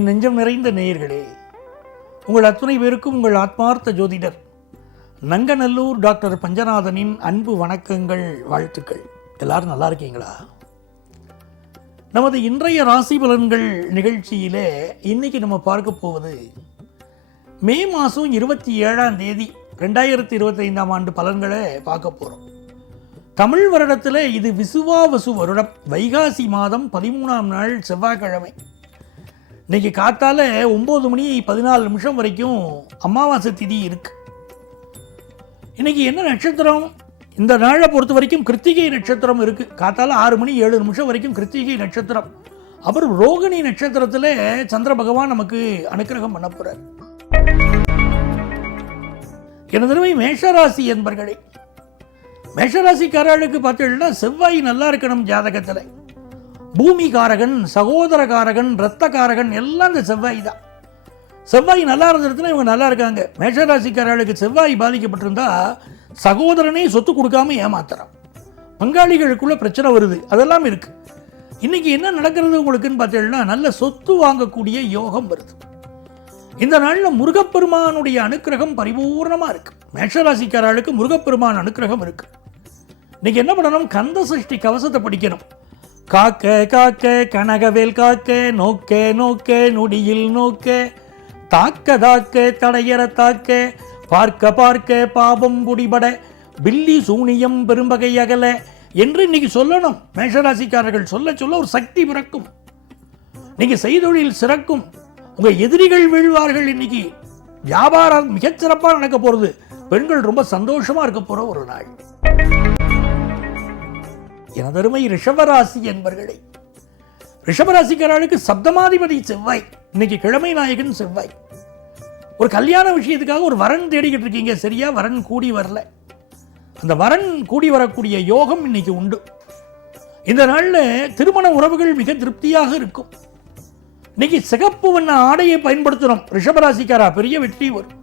என் நெஞ்சம் நிறைந்த நேயர்களே உங்கள் அத்துணை பேருக்கும் உங்கள் ஆத்மார்த்த ஜோதிடர் நங்கநல்லூர் டாக்டர் பஞ்சநாதனின் அன்பு வணக்கங்கள் வாழ்த்துக்கள். எல்லாரும் நல்லா இருக்கீங்களா? நமது இன்றைய ராசி பலன்கள் நிகழ்ச்சியில் இன்னைக்கு நம்ம பார்க்க போவது மே மாதம் இருபத்தி ஏழாம் தேதி ரெண்டாயிரத்தி இருபத்தைந்தாம் ஆண்டு பலன்களை பார்க்க போகிறோம் தமிழ் வருடத்தில் இது விசுவாவசு வருடம் வைகாசி மாதம் பதிமூணாம் நாள் செவ்வாய்க்கிழமை. இன்னைக்கு காத்தால ஒம்பது மணி பதினாலு நிமிஷம் வரைக்கும் அமாவாசை திதி இருக்கு. இன்னைக்கு என்ன நட்சத்திரம்? இந்த நாளை பொறுத்த வரைக்கும் கிருத்திகை நட்சத்திரம் இருக்கு. காத்தால ஆறு மணி ஏழு நிமிஷம் வரைக்கும் கிருத்திகை நட்சத்திரம். அப்புறம் ரோகிணி நட்சத்திரத்தில் சந்திர பகவான் நமக்கு அனுக்கிரகம் பண்ண போறார். எனது தடவை மேஷராசி என்பர்களே மேஷராசிக்காரர்களுக்கு பார்த்தீங்கன்னா செவ்வாய் நல்லா இருக்கணும் ஜாதகத்தில். பூமிகாரகன் சகோதரகாரகன் சகோதர எல்லாம் இந்த செவ்வாய் தான். செவ்வாய் நல்லா இருந்ததுன்னா இவங்க நல்லா இருக்காங்க. மேஷராசிக்காரர்களுக்கு செவ்வாய் பாதிக்கப்பட்டிருந்தா சகோதரனே சொத்து கொடுக்காம ஏமாத்துறான். பங்காளிகளுக்குள்ள பிரச்சனை வருது. அதெல்லாம் இருக்குது இன்னைக்கு என்ன நடக்கிறது உங்களுக்குன்னு பார்த்தீங்கன்னா நல்ல சொத்து வாங்கக்கூடிய யோகம் வருது. இந்த நாளில் முருகப்பெருமானுடைய அனுக்கிரகம் பரிபூர்ணமாக இருக்குது மேஷராசிக்காரர்களுக்கு முருகப்பெருமான் அனுக்கிரகம் இருக்குது இன்றைக்கி என்ன பண்ணணும்? கந்த சஷ்டி கவசத்தை படிக்கணும். காக்க காக்க கனகவேல் காக்க நோக்க நோக்க நொடியில் நோக்க தாக்க தாக்க தடையற தாக்க பார்க்க பார்க்க பாபம் குடிபட பில்லி சூனியம் பெரும்பகை அகல என்று இன்னைக்கு சொல்லணும். மேஷராசிக்காரர்கள் சொல்ல சொல்ல ஒரு சக்தி பிறக்கும். நீங்க செய்தொழில் சிறக்கும். உங்க எதிரிகள் வீழ்வார்கள் இன்னைக்கு. வியாபாரம் மிகச்சிறப்பாக நடக்க போறது. பெண்கள் ரொம்ப சந்தோஷமா இருக்க போற ஒரு நாள். எனதருமை ரிஷபராசி என்பர்களே. ரிஷபராசிக்காரர்களுக்கு சப்தமாதிபதி செவ்வாய் இன்னைக்கு கிழமை நாயகன் செவ்வாய். ஒரு கல்யாண விஷயத்துக்காக ஒரு வரன் தேடிக்கிட்டு இருக்கீங்க சரியா? வரன் கூடி வரல. அந்த வரன் கூடி வரக்கூடிய யோகம் இன்னைக்கு உண்டு. இந்த நாளில் திருமண உறவுகள் மிக திருப்தியாக இருக்கும். இன்னைக்கு சிகப்பு வண்ண ஆடையை பயன்படுத்தணும் ரிஷபராசிக்காரா பெரிய வெற்றி வரும்.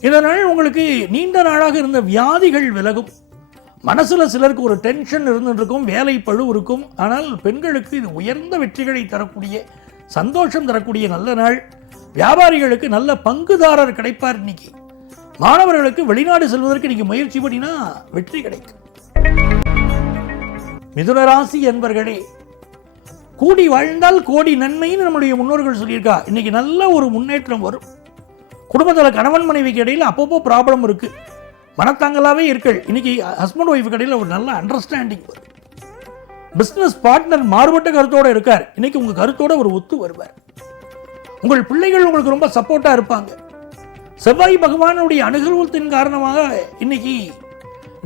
இதனால் உங்களுக்கு நீண்ட நாளாக இருந்த வியாதிகள் விலகும். மனசுல சிலருக்கு ஒரு டென்ஷன் இருந்துருக்கும் இருக்கும் வேலை பழு இருக்கும். ஆனால் பெண்களுக்கு இது உயர்ந்த வெற்றிகளை தரக்கூடிய சந்தோஷம் தரக்கூடிய நல்ல நாள். வியாபாரிகளுக்கு நல்ல பங்குதாரர் கிடைப்பார் இன்னைக்கு. மாணவர்களுக்கு வெளிநாடு செல்வதற்கு நீங்கள் முயற்சி பண்ணினா வெற்றி கிடைக்கும். மிதுனராசி என்பர்களே கூடி வாழ்ந்தால் கோடி நன்மைன்னு நம்முடைய முன்னோர்கள் சொல்லியிருக்கா. இன்னைக்கு நல்ல ஒரு முன்னேற்றம் வரும். குடும்பத்தில் கணவன் மனைவிக்கு இடையில் அப்பப்போ ப்ராப்ளம் இருக்கு. மனத்தாங்களாகவே இருக்கள் இன்னைக்கு ஹஸ்பண்ட் ஒய்ஃபுக்கு கடையில் ஒரு நல்ல அண்டர்ஸ்டாண்டிங் வரும் பிஸ்னஸ் பார்ட்னர் மாறுபட்ட கருத்தோடு இருக்கார். இன்னைக்கு உங்கள் கருத்தோடு ஒரு ஒத்து வருவார். உங்கள் பிள்ளைகள் உங்களுக்கு ரொம்ப சப்போர்ட்டாக இருப்பாங்க. செவ்வாய் பகவானுடைய அனுகூலத்தின் காரணமாக இன்னைக்கு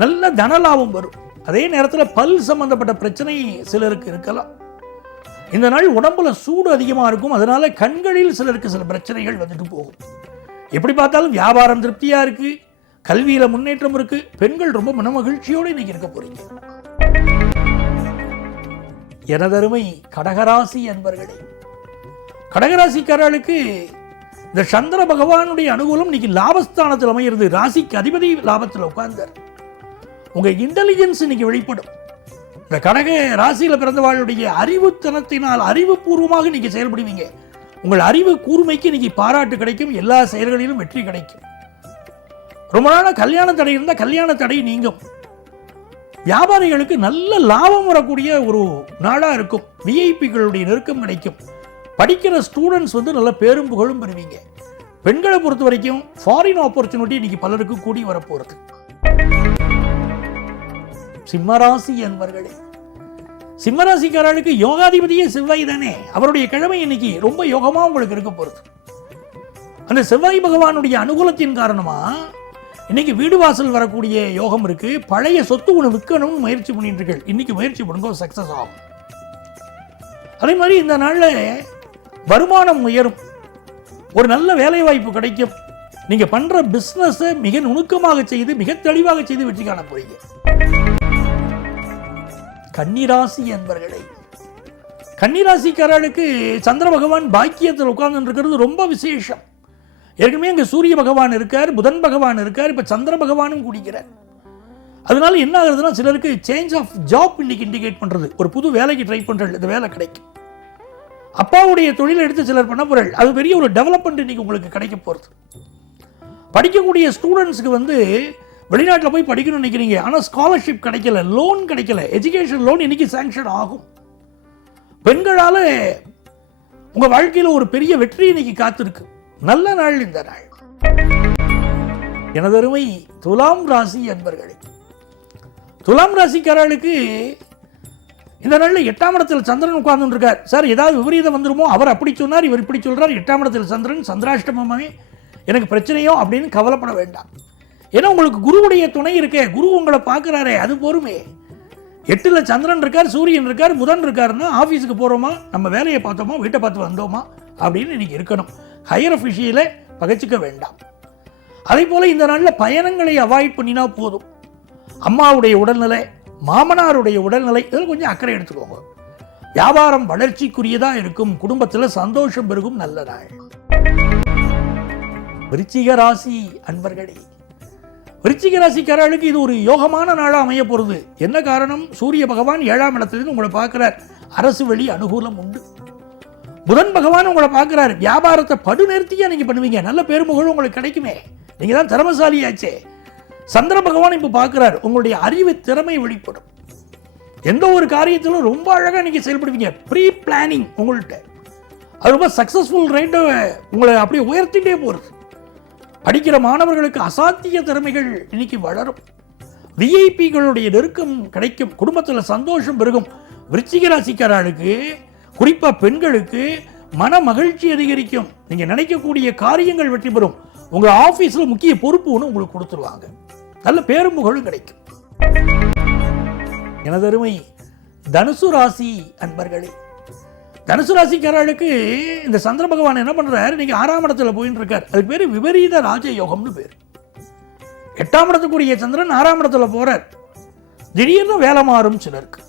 நல்ல தன லாபம் வரும். அதே நேரத்தில் பல் சம்பந்தப்பட்ட பிரச்சனை சிலருக்கு இருக்கலாம். இந்த நாள் உடம்புல சூடு அதிகமாக இருக்கும். அதனால கண்களில் சிலருக்கு சில பிரச்சனைகள் வந்துட்டு போகும். எப்படி பார்த்தாலும் வியாபாரம் திருப்தியாக இருக்குது கல்வியில முன்னேற்றம் இருக்கு. பெண்கள் ரொம்ப மனமகிழ்ச்சியோடு இன்னைக்கு இருக்க போறீங்க. எனதருமை கடகராசி என்பர்களே கடகராசிக்காரர்களுக்கு இந்த சந்திர பகவானுடைய அனுகூலம் இன்னைக்கு லாபஸ்தானத்தில் அமைகிறது ராசிக்கு அதிபதி லாபத்தில் உட்கார்ந்தார். உங்க இன்டெலிஜென்ஸ் இன்னைக்கு வெளிப்படும். இந்த கடக ராசியில பிறந்தவாளுடைய அறிவுத்தனத்தினால் அறிவுபூர்வமாக இன்னைக்கு செயல்படுவீங்க. உங்கள் அறிவு கூர்மைக்கு இன்னைக்கு பாராட்டு கிடைக்கும். எல்லா செயல்களிலும் வெற்றி கிடைக்கும். ரொம்ப நாளாக கல்யாண தடை இருந்தால் கல்யாண தடை நீங்கும். வியாபாரிகளுக்கு நல்ல லாபம் வரக்கூடிய ஒரு நாளாக இருக்கும். விஐபிகளுடைய நெருக்கம் கிடைக்கும். படிக்கிற ஸ்டூடெண்ட்ஸ் வந்து நல்ல பேரும் புகழும் பெறுவீங்க. பெண்களை பொறுத்த வரைக்கும் ஃபாரின் ஆப்பர்ச்சுனிட்டி இன்னைக்கு பலருக்கு கூடி வரப்போகிறது சிம்மராசி என்பர்களே சிம்மராசிக்காரர்களுக்கு யோகாதிபதியே செவ்வாய் தானே. அவருடைய கிழமை இன்னைக்கு ரொம்ப யோகமா உங்களுக்கு இருக்க போறது. அந்த செவ்வாய் பகவானுடைய அனுகூலத்தின் காரணமா இன்னைக்கு வீடு வாசல் வரக்கூடிய யோகம் இருக்கு. பழைய சொத்து ஒன்று விற்கணும்னு முயற்சி பண்ணிட்டு இருக்கீங்க இன்னைக்கு முயற்சி பண்ணுங்க சக்சஸ் ஆகும். அதே மாதிரி இந்த நாளில் வருமானம் உயரும். ஒரு நல்ல வேலை வாய்ப்பு கிடைக்கும். நீங்க பண்ற பிசினஸை மிக நுணுக்கமாக செய்து மிக தெளிவாக செய்து வெற்றி காண போறீங்க. கன்னிராசி என்பர்களை கன்னிராசிக்காரர்களுக்கு சந்திர பகவான் பாக்கியத்தில் உட்கார்ந்து இருக்கிறது ரொம்ப விசேஷம். ஏற்கனவே அங்கே சூரிய பகவான் இருக்கார் புதன் பகவான் இருக்கார் இப்போ சந்திர பகவானும் குடிக்கிறார். அதனால என்ன ஆகுதுன்னா சிலருக்கு சேஞ்ச் ஆஃப் ஜாப் இன்னைக்கு இண்டிகேட் பண்ணுறது ஒரு புது வேலைக்கு ட்ரை பண்ணுறது இந்த வேலை கிடைக்கும். அப்பாவுடைய தொழிலை எடுத்து சிலர் பண்ண போகிறாள் அது பெரிய ஒரு டெவலப்மெண்ட் இன்னைக்கு உங்களுக்கு கிடைக்க போகிறது படிக்கக்கூடிய ஸ்டூடெண்ட்ஸுக்கு வந்து வெளிநாட்டில் போய் படிக்கணும்னு நினைக்கிறீங்க. ஆனால் ஸ்காலர்ஷிப் கிடைக்கல லோன் கிடைக்கல. எஜுகேஷன் லோன் இன்னைக்கு சேங்ஷன் ஆகும். பெண்களால் உங்கள் வாழ்க்கையில் ஒரு பெரிய வெற்றி இன்னைக்கு காத்திருக்கு. நல்ல நாள் இந்த நாள். எனதருமை துலாம் ராசி என்பர்களே துலாம் ராசிக்காரர்களுக்கு இந்த நாளில் எட்டாம் இடத்தில் சந்திரன் உட்கார்ந்துருக்கார். இருக்கார் சார் ஏதாவது விபரீதம் வந்துருமோ? அவர் அப்படி சொன்னார் இவர் இப்படி சொல்கிறார் எட்டாம் இடத்தில் சந்திரன் சந்திராஷ்டமமே எனக்கு பிரச்சனையோ அப்படின்னு கவலைப்பட வேண்டாம். ஏன்னா உங்களுக்கு குருவுடைய துணை இருக்கே குரு உங்களை பார்க்குறாரே அது போருமே எட்டில் சந்திரன் இருக்கார் சூரியன் இருக்கார் புதன் இருக்காருன்னா ஆஃபீஸுக்கு போகிறோமா நம்ம வேலையை பார்த்தோமா வீட்டை பார்த்து வந்தோமா அப்படின்னு இன்னைக்கு இருக்கணும். ஹையர் அஃபிஷியலை பகைச்சிக்க வேண்டாம். அதே போல் இந்த நாளில் பயணங்களை அவாய்ட் பண்ணினா போதும். அம்மாவுடைய உடல்நிலை மாமனாருடைய உடல்நிலை இதில் கொஞ்சம் அக்கறை எடுத்துக்கோங்க. வியாபாரம் வளர்ச்சிக்குரியதாக இருக்கும் குடும்பத்தில் சந்தோஷம் பெருகும் நல்ல நாள் விருச்சிக ராசி அன்பர்களே விருச்சிக ராசிக்காரர்களுக்கு இது ஒரு யோகமான நாளாக அமைய போகிறது என்ன காரணம்? சூரிய பகவான் ஏழாம் இடத்துலேருந்து உங்களை பார்க்குறார். அரசு வழி அனுகூலம் உண்டு. புதன் பகவான் உங்களை பார்க்குறாரு. வியாபாரத்தை படு நிறுத்தியா நீங்கள் பண்ணுவீங்க. நல்ல பெருமகளும் உங்களுக்கு கிடைக்குமே. நீங்கள் தான் திறமசாலியாச்சே. சந்திர பகவான் இப்போ பார்க்குறாரு. உங்களுடைய அறிவு திறமை வெளிப்படும். எந்த ஒரு காரியத்திலும் ரொம்ப அழகாக நீங்கள் செயல்படுவீங்க. ப்ரீ பிளானிங் உங்கள்கிட்ட அது ரொம்ப சக்ஸஸ்ஃபுல் ரேட்டை உங்களை அப்படியே உயர்த்திட்டே போகிறது படிக்கிற மாணவர்களுக்கு அசாத்திய திறமைகள் இன்னைக்கு வளரும். விஐபிகளுடைய நெருக்கம் கிடைக்கும். குடும்பத்தில் சந்தோஷம் பெருகும். விருச்சிக ராசிக்காரர்களுக்கு குறிப்பாக பெண்களுக்கு மன மகிழ்ச்சி அதிகரிக்கும். நீங்கள் நினைக்கக்கூடிய காரியங்கள் வெற்றி பெறும். உங்கள் ஆஃபீஸில் முக்கிய பொறுப்பு ஒன்று உங்களுக்கு கொடுத்துருவாங்க. நல்ல பேரும் புகழும் கிடைக்கும். எனதருமை தனுசு ராசி அன்பர்களே தனுசு ராசிக்காரர்களுக்கு இந்த சந்திர பகவான் என்ன பண்றாரு? நீங்க ஆறாம் இடத்துல போயின்னு இருக்கார் அது பேர் விபரீத ராஜயோகம்னு பேர். எட்டாம் இடத்துக்குரிய சந்திரன் ஆறாம் இடத்துல போகிறார் திடீர்னு வேலை மாறும் சிலருக்கு.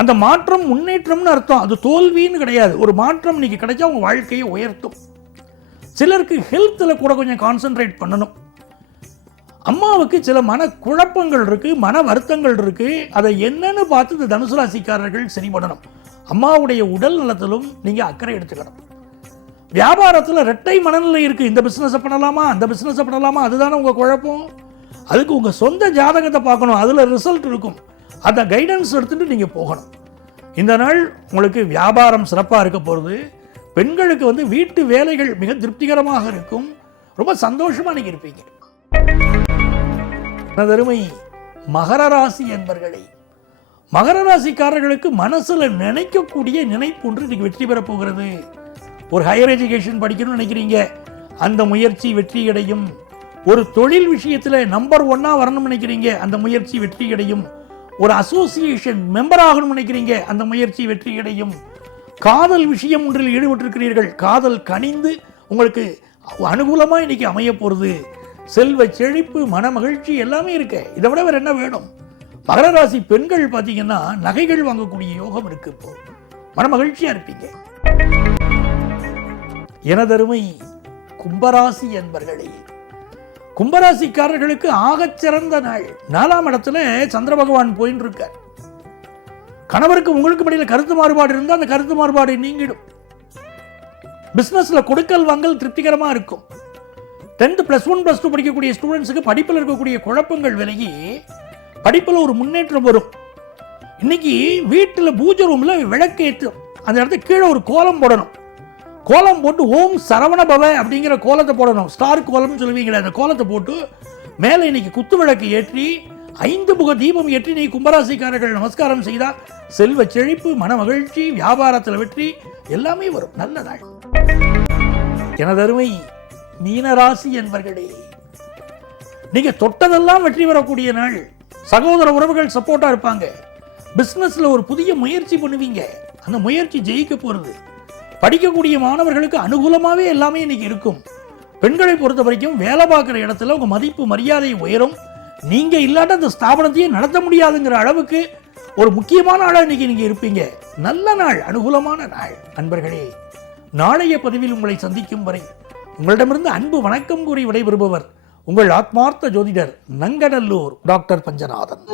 அந்த மாற்றம் முன்னேற்றம்னு அர்த்தம். அது தோல்வின்னு கிடையாது. ஒரு மாற்றம் இன்றைக்கி கிடைச்சா உங்கள் வாழ்க்கையை உயர்த்தும். சிலருக்கு ஹெல்த்தில் கூட கொஞ்சம் கான்சென்ட்ரேட் பண்ணணும். அம்மாவுக்கு சில மன குழப்பங்கள் இருக்குது மன வருத்தங்கள் இருக்குது அதை என்னன்னு பார்த்து இந்த தனுசு ராசிக்காரர்கள் சரி பண்ணணும் அம்மாவுடைய உடல் நலத்திலும் நீங்கள் அக்கறை எடுத்துக்கணும். வியாபாரத்தில் ரெட்டை மனநிலை இருக்குது இந்த பிஸ்னஸை பண்ணலாமா அந்த பிஸ்னஸை பண்ணலாமா அதுதானே உங்கள் குழப்பம். அதுக்கு உங்கள் சொந்த ஜாதகத்தை பார்க்கணும். அதில் ரிசல்ட் இருக்கும். அந்த கைடன்ஸ் எடுத்துட்டு நீங்க போகணும். இந்த நாள் உங்களுக்கு வியாபாரம் சிறப்பாக இருக்க போகிறது பெண்களுக்கு வந்து வீட்டு வேலைகள் மிக திருப்திகரமாக இருக்கும். ரொம்ப சந்தோஷமா நீங்கள் இருப்பீங்க. தருமை மகர ராசி என்பர்களை மகர ராசிக்காரர்களுக்கு மனசுல நினைக்கக்கூடிய நினைப்பு ஒன்று இன்னைக்கு வெற்றி பெறப் போகிறது. ஒரு ஹையர் எஜுகேஷன் படிக்கணும்னு நினைக்கிறீங்க. அந்த முயற்சி வெற்றி அடையும் ஒரு தொழில் விஷயத்தில் நம்பர் ஒன்னா வரணும்னு நினைக்கிறீங்க. அந்த முயற்சி வெற்றி அடையும் ஒரு அசோசியேஷன் மெம்பர் ஆகணும்னு நினைக்கிறீங்க அந்த முயற்சி வெற்றி அடையும் காதல் விஷயம் ஒன்றில் ஈடுபட்டிருக்கிறீர்கள். காதல் கனிந்து உங்களுக்கு அனுகூலமா இன்னைக்கு அமைய போறது. செல்வ செழிப்பு மன மகிழ்ச்சி எல்லாமே இருக்கு. இதை விட வேற என்ன வேணும்? மகர ராசி பெண்கள் பார்த்தீங்கன்னா நகைகள் வாங்கக்கூடிய யோகம் இருக்கு இப்போ. மன மகிழ்ச்சியாக இருப்பீங்க. எனதருமை கும்பராசி என்பர்களே கும்பராசிக்காரர்களுக்கு ஆகச்சிறந்த நாள். நாலாம் இடத்துல சந்திர பகவான் போயின்னு இருக்கார் கணவருக்கு உங்களுக்கு இடையில கருத்து மாறுபாடு இருந்தால் அந்த கருத்து மாறுபாடு நீங்கிடும். பிஸ்னஸில் கொடுக்கல் வாங்கல் திருப்திகரமாக இருக்கும். Tenth plus one plus two படிக்கக்கூடிய ஸ்டூடெண்ட்ஸுக்கு படிப்பில் இருக்கக்கூடிய குழப்பங்கள் விலகி படிப்பில் ஒரு முன்னேற்றம் வரும். இன்னைக்கு வீட்டில் பூஜை ரூமில் விளக்கேற்று அந்த இடத்துக்கு கீழே ஒரு கோலம் போடணும். கோலம் போட்டு ஓம் சரவண பவ அப்படிங்கிற கோலத்தை போடணும். ஸ்டார் கோலம்னு சொல்லுவீங்களே அந்த கோலத்தை போட்டு மேலே இன்னைக்கு குத்து விளக்கு ஏற்றி ஐந்து முக தீபம் ஏற்றி நீ கும்பராசிக்காரர்கள் நமஸ்காரம் செய்தா. செல்வ செழிப்பு மன மகிழ்ச்சி வியாபாரத்தில் வெற்றி எல்லாமே வரும். நல்ல நாள். எனதருமை மீனராசி என்பர்களே நீங்க தொட்டதெல்லாம் வெற்றி பெறக்கூடிய நாள். சகோதர உறவுகள் சப்போர்ட்டா இருப்பாங்க. பிசினஸ்ல ஒரு புதிய முயற்சி பண்ணுவீங்க. அந்த முயற்சி ஜெயிக்க போறது. படிக்கக்கூடிய மாணவர்களுக்கு அனுகூலமாவே எல்லாமே இன்னைக்கு இருக்கும். பெண்களை பொறுத்த வரைக்கும் வேலை பார்க்குற இடத்துல உங்க மதிப்பு மரியாதை உயரும். நீங்க இல்லாட்ட அந்த ஸ்தாபனத்தையே நடத்த முடியாதுங்கிற அளவுக்கு ஒரு முக்கியமான நாளாக இன்னைக்கு நீங்க இருப்பீங்க. நல்ல நாள் அனுகூலமான நாள். அன்பர்களே நாளைய பதிவில் உங்களை சந்திக்கும் வரை உங்களிடமிருந்து அன்பு வணக்கம் கூறி விடைபெறுபவர் உங்கள் ஆத்மார்த்த ஜோதிடர் நங்கநல்லூர் டாக்டர் பஞ்சநாதன்.